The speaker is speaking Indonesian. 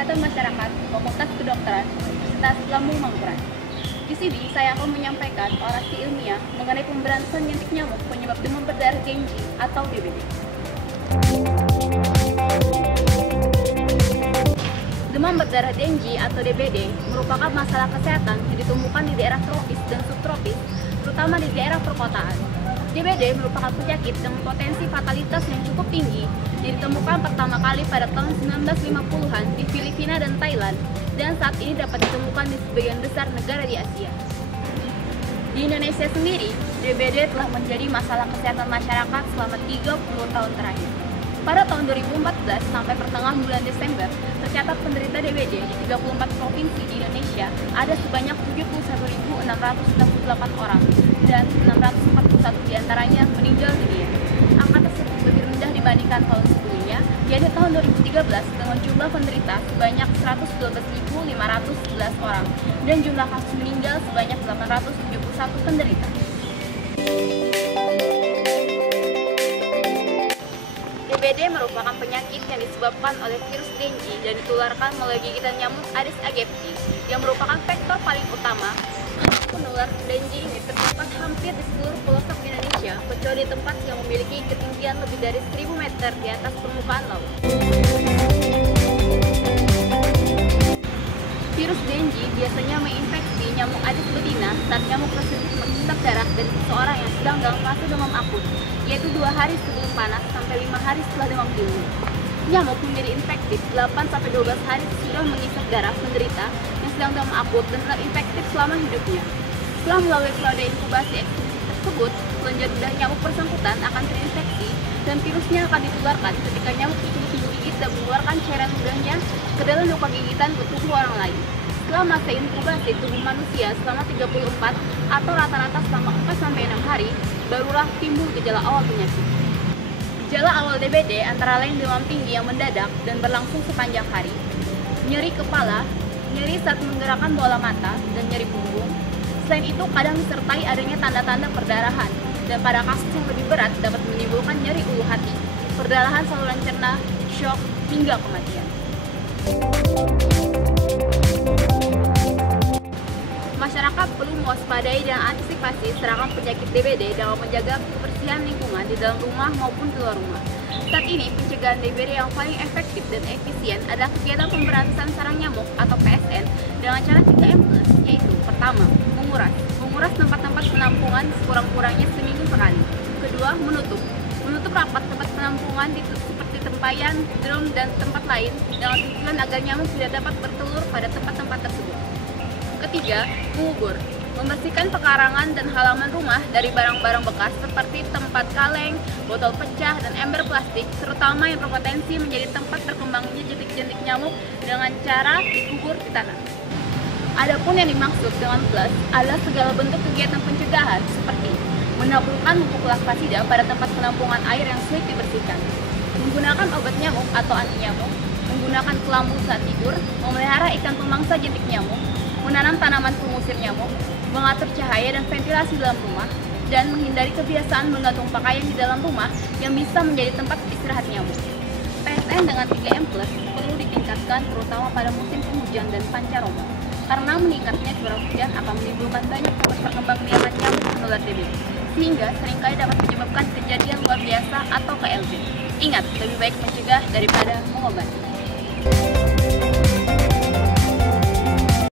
Kesehatan Masyarakat Fakultas Kedokteran Universitas Lambung Mangkurat. Di sini saya akan menyampaikan orasi ilmiah mengenai pemberantasan jentik nyamuk penyebab demam berdarah Dengue atau DBD. Demam berdarah Dengue atau DBD merupakan masalah kesehatan yang ditemukan di daerah tropis dan subtropis, terutama di daerah perkotaan. DBD merupakan penyakit dengan potensi fatalitas yang cukup tinggi yang ditemukan pertama kali pada tahun 1950-an di Filipina dan Thailand, dan saat ini dapat ditemukan di sebagian besar negara di Asia. Di Indonesia sendiri, DBD telah menjadi masalah kesehatan masyarakat selama 30 tahun terakhir. Pada tahun 2014 sampai pertengahan bulan Desember, tercatat penderita DBD di 34 provinsi di Indonesia ada sebanyak 71.668 orang dan 641 diantaranya meninggal dunia. Angka tersebut lebih rendah dibandingkan tahun sebelumnya, yaitu tahun 2013 dengan jumlah penderita sebanyak 112.511 orang dan jumlah kasus meninggal sebanyak 871 penderita. DBD merupakan penyakit yang disebabkan oleh virus Dengue dan ditularkan melalui gigitan nyamuk Aedes aegypti yang merupakan faktor paling utama. Penular Dengue ini terdapat hampir di seluruh pelosok Indonesia, kecuali di tempat yang memiliki ketinggian lebih dari 1000 meter di atas permukaan laut. Virus Dengue biasanya menginfeksi nyamuk Aedes betina saat nyamuk tersebut menghisap darah dari seseorang yang sedang dalam fase demam akut, yaitu 2 hari sebelum panas sampai 5 hari setelah demam tinggi. Nyamuk menjadi infektif 8-12 hari sesudah mengisap darah penderita yang sedang demam akut dan tetap infektif selama hidupnya. Setelah melalui periode inkubasi eksklusif tersebut, kelenjar ludah nyamuk bersangkutan akan terinfeksi dan virusnya akan ditularkan ketika nyamuk itu menggigit dan mengeluarkan cairan ludahnya ke dalam luka gigitan ke tubuh orang lain. Setelah masa inkubasi tubuh manusia selama 34 atau rata-rata selama 4-6 hari, barulah timbul gejala awal penyakit. Gejala awal DBD antara lain demam tinggi yang mendadak dan berlangsung sepanjang hari, nyeri kepala, nyeri saat menggerakkan bola mata, dan nyeri punggung. Selain itu, kadang disertai adanya tanda-tanda perdarahan, dan pada kasus yang lebih berat dapat menimbulkan nyeri ulu hati, perdarahan saluran cerna, shock, hingga kematian. Masyarakat perlu mewaspadai dan antisipasi serangan penyakit DBD dalam menjaga kebersihan lingkungan di dalam rumah maupun di luar rumah. Saat ini, pencegahan DBD yang paling efektif dan efisien adalah kegiatan pemberantasan sarang nyamuk atau PSN dengan cara 3M+, yaitu pertama, menguras tempat-tempat penampungan sekurang-kurangnya seminggu sekali. Kedua, menutup rapat tempat penampungan seperti tempayan, drum, dan tempat lain dengan tujuan agar nyamuk tidak dapat bertelur pada tempat-tempat tersebut. Ketiga, mengubur, membersihkan pekarangan dan halaman rumah dari barang-barang bekas seperti tempat kaleng, botol pecah, dan ember plastik, terutama yang berpotensi menjadi tempat berkembangnya jentik-jentik nyamuk dengan cara dikubur di tanah. Adapun yang dimaksud dengan plus adalah segala bentuk kegiatan pencegahan seperti menaburkan pupuk laktasida pada tempat penampungan air yang sulit dibersihkan, menggunakan obat nyamuk atau anti nyamuk, menggunakan kelambu saat tidur, memelihara ikan pemangsa jentik nyamuk, menanam tanaman pengusir nyamuk, mengatur cahaya dan ventilasi dalam rumah, dan menghindari kebiasaan menggantung pakaian di dalam rumah yang bisa menjadi tempat istirahat nyamuk. PSN dengan 3M+ perlu ditingkatkan terutama pada musim penghujan dan pancaroba, karena meningkatnya curah hujan akan menimbulkan banyak tempat perkembangbiakan nyamuk menular DBD, sehingga seringkali dapat menyebabkan kejadian luar biasa atau KLB. Ingat, lebih baik mencegah daripada mengobati.